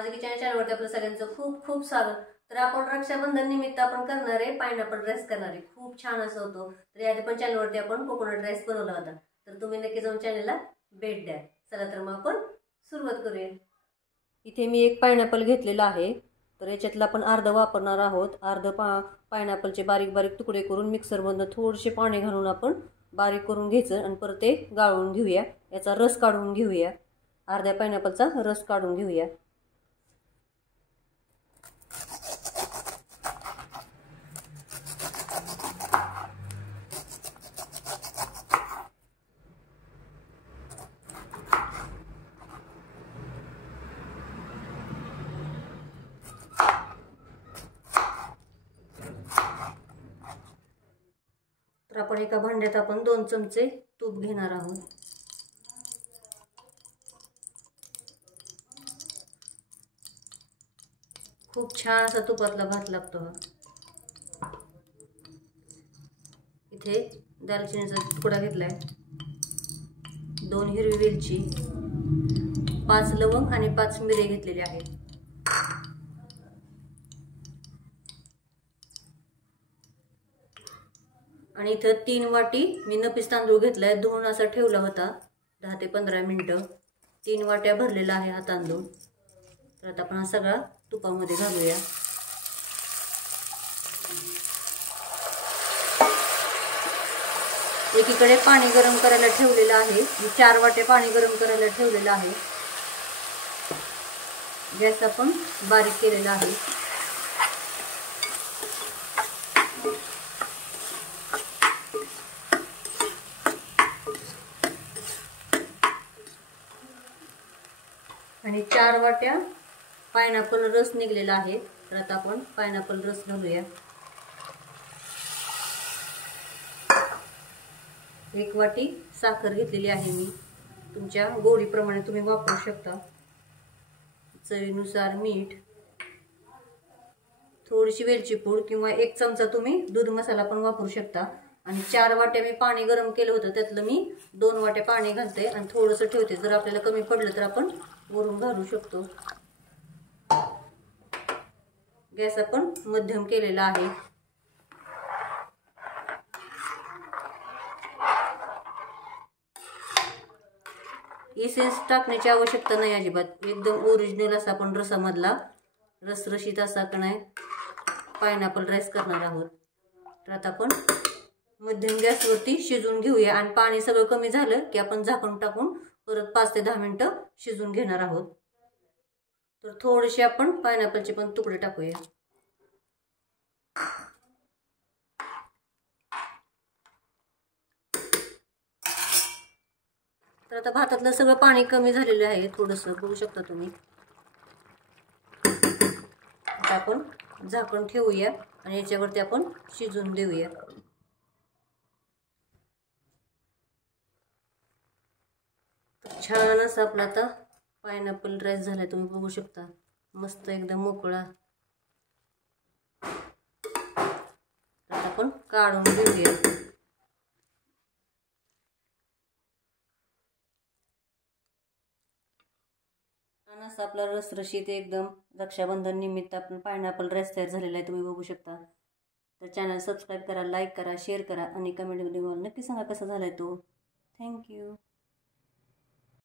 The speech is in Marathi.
माझ्या किचन चॅनलवरती आपलं सगळ्यांचं खूप खूप स्वागत। तर आपण रक्षाबंधन निमित्त आपण करणार आहे पायनॅपल राईस करणार आहे। खूप छान असं होतो। तर याआधी पण चॅनलवरती आपण कोकोनट राईस बनवला होता, तर तुम्ही नक्की जाऊन चॅनलला भेट द्या। चला तर मग आपण सुरुवात करूया। इथे मी एक पायनॅपल घेतलेला आहे, तर याच्यातला आपण अर्धा वापरणार आहोत। अर्धा पायनॅपलचे बारीक बारीक तुकडे करून मिक्सरमधून थोडेसे पाणी घालून आपण बारीक करून घ्यायचं आणि परत ते गाळून घेऊया। याचा रस काढून घेऊया, अर्ध्या पायनॅपलचा रस काढून घेऊया। तर आपण एका भांड्यात आपण 2 चमचे तूप घेणार आहोत। खूप छान असा तुपातला भात लागतो हा। इथे दालचिनीचा तुकडा घेतलाय, 2 हिरवी वेलची, 5 लवंग आणि 5 मिरे घेतलेले आहेत। आणि इथं 3 वाटी मी नपीस तांदूळ घेतलाय, धुवून असा ठेवला होता 10 ते 15 मिनिटं। 3 वाट्या भरलेला आहे हा तांदूळ। तर आता आपण हा सगळा तुपामध्ये घालूया। एकीकडे पाणी गरम करायला ठेवलेलं आहे, मी 4 वाटे पाणी गरम करायला ठेवलेलं आहे। गॅस आपण बारीक केलेला आहे। आणि 4 वाट्या पायनॅपल रस निघलेला आहे, तर आता आपण पायनॅपल रस घालूया। 1 वाटी साखर घेतलेली आहे मी, तुमच्या गोडीप्रमाणे तुम्ही वापरू शकता। चवीनुसार मीठ, थोडीशी वेलची पूड किंवा 1 चमचा तुम्ही दूध मसाला पण वापरू शकता। आणि 4 वाट्या मी पाणी गरम केलं होतं, त्यातलं मी 2 वाट्या पाणी घालते आणि थोडंसं ठेवते। जर आपल्याला कमी पडलं तर आपण वरून घालू शकतो। गॅस आपण मध्यम केलेला आहे। इसेन्स टाकण्याची आवश्यकता नाही अजिबात, एकदम ओरिजिनल असा आपण रसामधला रसरशीत असा कणाय पायनॅपल राईस करणार आहोत। तर आता आपण मध्यम गॅसवरती शिजून घेऊया आणि पाणी सगळं कमी झालं की आपण झाकण टाकून परत 5 ते 10 मिनिटं शिजून घेणार आहोत। तर थोडेसे आपण पायनॅपलचे पण तुकडे टाकूया। तर आता भातातलं सगळं पाणी कमी झालेलं आहे, थोडंसं बघू शकता तुम्ही। आता आपण झाकण ठेवूया आणि याच्यावरती आपण शिजून देऊया। छान असं आपला आता पायनॅपल राईस झालाय, तुम्ही बघू शकता, मस्त एकदम मोकळा। आता आपण काढून घेऊया। छान असा आपला रसरशीत एकदम रक्षाबंधन निमित्त आपण पायनॅपल राईस तयार झालेला आहे, तुम्ही बघू शकता। तर चॅनल सबस्क्राईब करा, लाईक करा, शेअर करा आणि कमेंटमध्ये मला नक्की सांगा कसा झालाय तो। थँक्यू।